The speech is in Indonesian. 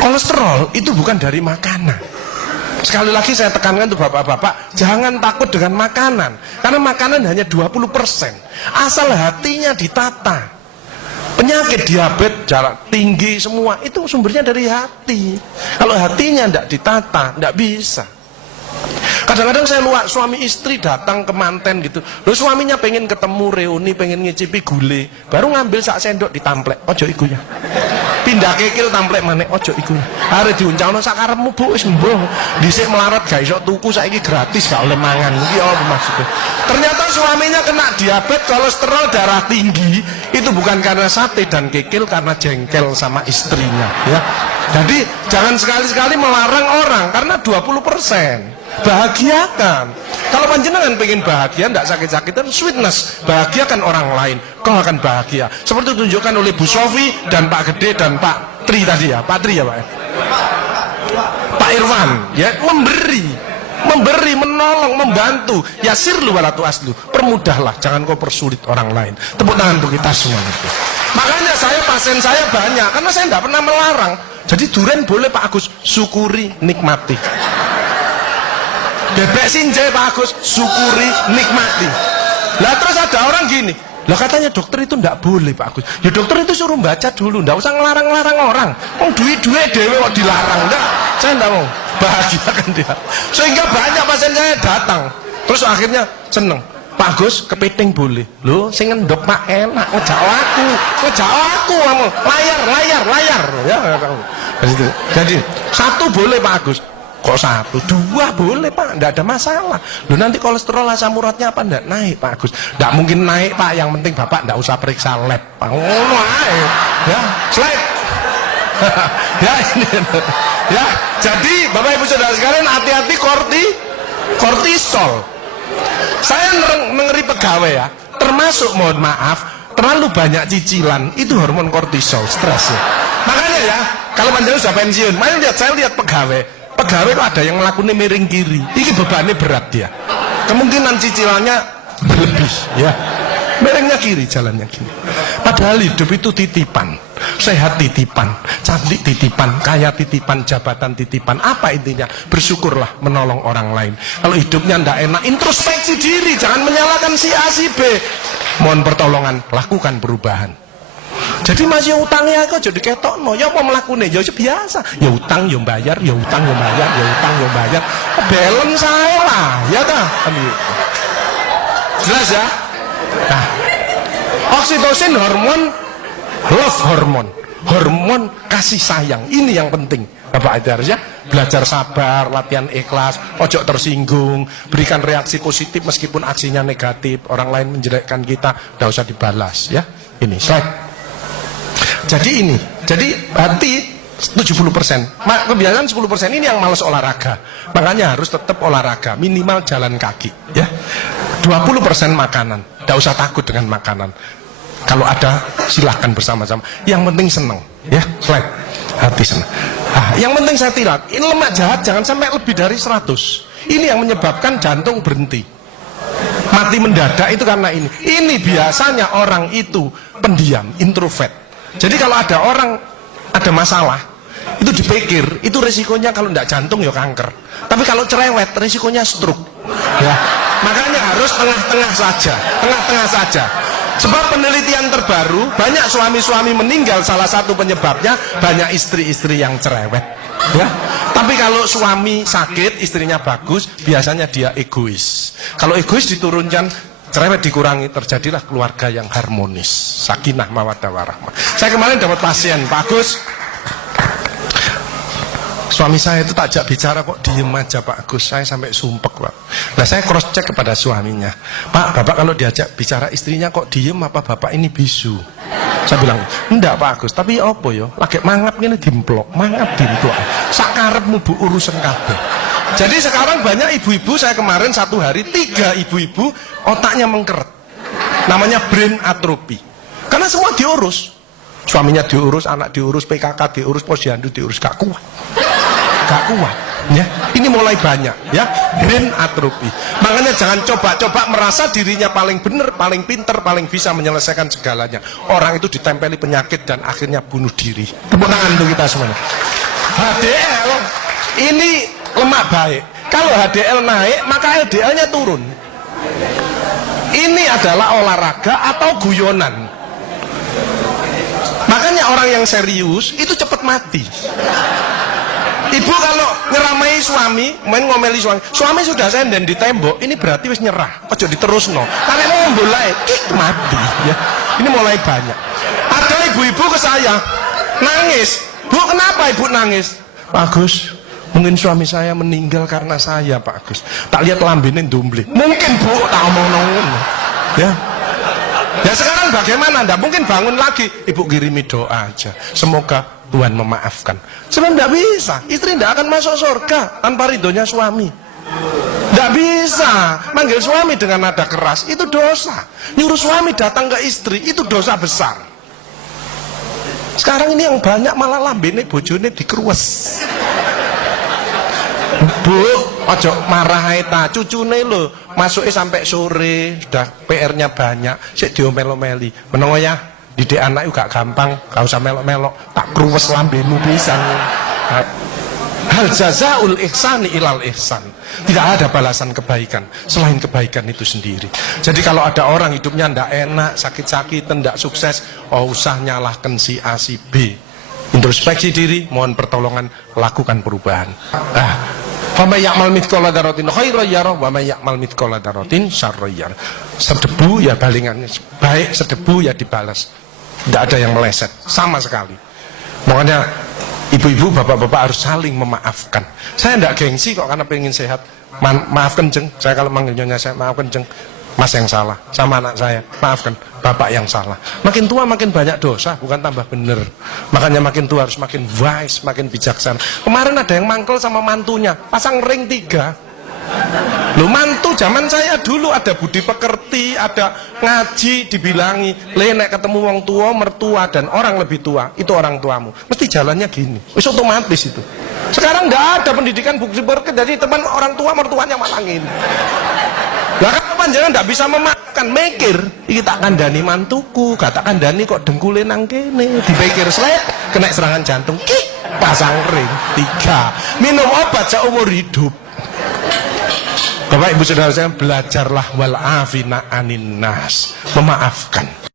Kolesterol itu bukan dari makanan. Sekali lagi saya tekankan untuk bapak-bapak, jangan takut dengan makanan, karena makanan hanya 20%. Asal hatinya ditata. Penyakit diabetes, darah tinggi, semua itu sumbernya dari hati. Kalau hatinya tidak ditata, tidak bisa. Kadang-kadang saya lihat suami istri datang ke manten gitu, loh suaminya pengen ketemu reuni, pengen ngicipi gule, baru ngambil sak sendok ditamplek, ojo ikunya. Pindah kekil tamplek maneh, ojo ikunya. Are diuncalno sakarepmu Bu, wis mbuh. Dhisik melarat gak iso tuku, saiki gratis gak oleh mangan. Iki apa maksudnya? Ternyata suaminya kena diabetes, kolesterol, darah tinggi, itu bukan karena sate dan kekil, karena jengkel sama istrinya, ya. Jadi jangan sekali-sekali melarang orang karena 20%. Bahagiakan. Kalau panjenengan pengen bahagia, tidak sakit-sakitan, sweetness, bahagiakan orang lain, kau akan bahagia. Seperti ditunjukkan oleh Bu Sofi dan Pak Gede dan Pak Tri tadi ya, Pak Tri ya Pak. Pak Irwan, ya, memberi, menolong, membantu. Ya sirlu walatu aslu, permudahlah, jangan kau persulit orang lain. Tepuk tangan untuk kita semua itu. Makanya pasien saya banyak, karena saya tidak pernah melarang. Jadi duren boleh Pak Agus, syukuri, nikmati. Bebek sinjai Pak Agus, syukuri, nikmati. Lah terus ada orang gini, lah katanya dokter itu ndak boleh Pak Agus. Ya dokter itu suruh baca dulu, ndak usah ngelarang-larang orang. Duit-duit dewe kok dilarang, ndak. Saya ndak mau, bahagiakan dia. Sehingga banyak pasien saya datang, terus akhirnya seneng. Pak Agus, kepiting boleh. Loh, sing ngendok Pak enak, ngejak aku kamu. Layar. Ya, jadi satu boleh Pak Agus. Kok satu, dua boleh Pak, tidak ada masalah. Loh nanti kolesterol asam uratnya apa tidak naik Pak Agus? Tidak mungkin naik Pak, yang penting Bapak tidak usah periksa lab Pak. Ngono ae. Ya, slide. Ya ini. Ya, jadi Bapak Ibu Saudara sekalian, hati-hati kortisol. Saya mengeri pegawai ya, termasuk mohon maaf, terlalu banyak cicilan, itu hormon kortisol, stres ya. Makanya ya, kalau panjenengan sudah pensiun, saya lihat pegawai kok ada yang melakukannya miring kiri, ini bebannya berat dia, kemungkinan cicilannya berlebih ya, miringnya kiri, jalannya kiri. Padahal hidup itu titipan, sehat titipan, cantik titipan, kaya titipan, jabatan titipan. Apa intinya? Bersyukurlah, menolong orang lain. Kalau hidupnya ndak enak, introspeksi diri, jangan menyalahkan si A si B, mohon pertolongan, lakukan perubahan. Jadi masih utangnya kok jadi ketokno, ya apa melakukannya? Ya biasa, ya utang, ya bayar, ya utang, ya bayar, ya utang, ya bayar. Balance saya lah, ya dah. Jelas ya? Nah, oksitosin hormon love hormon kasih sayang. Ini yang penting. Bapak itu harusnya belajar sabar, latihan ikhlas, ojo tersinggung, berikan reaksi positif meskipun aksinya negatif. Orang lain menjelekkan kita, tidak usah dibalas ya. Ini slide. Jadi hati 70%, kebiasaan 10% ini yang malas olahraga. Makanya harus tetap olahraga, minimal jalan kaki ya. 20% makanan, tidak usah takut dengan makanan. Kalau ada silahkan bersama-sama. Yang penting senang ya, slide. Hati senang. Yang penting saya tirat, ini lemak jahat jangan sampai lebih dari 100. Ini yang menyebabkan jantung berhenti, mati mendadak itu karena ini. Ini biasanya orang itu pendiam, introvert. Jadi kalau ada orang ada masalah, itu dipikir, itu resikonya kalau tidak jantung ya kanker. Tapi kalau cerewet, resikonya stroke. Ya, makanya harus tengah-tengah saja. Sebab penelitian terbaru, banyak suami-suami meninggal, salah satu penyebabnya banyak istri-istri yang cerewet. Ya, tapi kalau suami sakit, istrinya bagus, biasanya dia egois. Kalau egois diturunkan, cerewet dikurangi, terjadilah keluarga yang harmonis, sakinah mawaddah warahmah. Saya kemarin dapat pasien, Pak Agus, suami saya itu tak ajak bicara kok diem aja Pak Agus, saya sampai sumpek Pak. Nah saya cross check kepada suaminya, Pak, Bapak kalau diajak bicara istrinya kok diem, apa Bapak ini bisu? Saya bilang, enggak Pak Agus, tapi apa ya, lagi mangap ini dimplok, sakarepmu bu urusan kabeh. Jadi sekarang banyak ibu-ibu, saya kemarin satu hari 3 ibu-ibu otaknya mengkeret, namanya brain atrophy, karena semua diurus, suaminya diurus, anak diurus, PKK diurus, posyandu diurus, gak kuat ya. Ini mulai banyak ya, brain atrophy. Makanya jangan coba-coba merasa dirinya paling benar, paling pinter, paling bisa menyelesaikan segalanya. Orang itu ditempeli penyakit dan akhirnya bunuh diri. Tepuk tangan untuk kita semuanya HDL ini lemak baik. Kalau HDL naik, maka LDL-nya turun. Ini adalah olahraga atau guyonan. Makanya orang yang serius itu cepat mati. Ibu kalau ngeramai suami, main ngomeli suami sudah senden di tembok, ini berarti wis nyerah. Ojo diterusno. Karena mau mulai mati ya. Ini mulai banyak. Ada ibu-ibu ke saya nangis. Bu, kenapa ibu nangis? Pak Agus, mungkin suami saya meninggal karena saya, Pak Agus. Tak lihat lambene ndumbli. Mungkin Bu, tak omong-omong. Ya. Ya sekarang bagaimana? Nggak mungkin bangun lagi. Ibu kirimi doa aja. Semoga Tuhan memaafkan. Sebab nggak bisa. Istri nggak akan masuk surga tanpa ridhonya suami. Nggak bisa. Manggil suami dengan nada keras itu dosa. Nyuruh suami datang ke istri itu dosa besar. Sekarang ini yang banyak malah lambene bojone dikeruwes. Bu, ojo marah ta, cucune lho, masuknya sampai sore, sudah PR-nya banyak, sik diomel-omeli. Menengo ya, didik anak juga gampang, gak usah melok-melok, tak kruwes lambemu pisan. Hal jazaul ihsani ilal ihsan. Tidak ada balasan kebaikan selain kebaikan itu sendiri. Jadi kalau ada orang hidupnya ndak enak, sakit-sakitan, ndak sukses, oh usah nyalahkan si A si B. Introspeksi diri, mohon pertolongan, lakukan perubahan. Faman ya'mal mithqala dzarratin khairan yarah wa man ya'mal mithqala dzarratin syarran yarah. Sedebu ya balingannya, baik sedebu ya dibalas. Tidak ada yang meleset sama sekali. Makanya ibu-ibu, bapak-bapak harus saling memaafkan. Saya tidak gengsi kok karena pengen sehat. Maafkan jeng, saya kalau manggil nyonya saya maafkan jeng. Mas yang salah, sama anak saya maafkan, bapak yang salah. Makin tua makin banyak dosa, bukan tambah bener. Makanya makin tua harus makin wise, makin bijaksana. Kemarin ada yang mangkel sama mantunya, pasang ring 3. Lu mantu zaman saya dulu ada budi pekerti, ada ngaji, dibilangi nek ketemu wong tua, mertua dan orang lebih tua, itu orang tuamu, mesti jalannya gini, wis otomatis itu. Sekarang nggak ada pendidikan budi pekerti, jadi teman orang tua mertuanya malangin. Lah kan panjenengan ndak bisa memaafkan, mikir iki tak kandhani mantuku, gak tak kandhani kok dengkule nang kene, dipikir slep kena serangan jantung, pasang ring 3, minum obat seumur hidup. Bapak Ibu Saudara saya, belajarlah wal afina anin nas, memaafkan.